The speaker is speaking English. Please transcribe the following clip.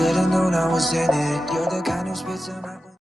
should've known I was in it. You're the kind who spits them out.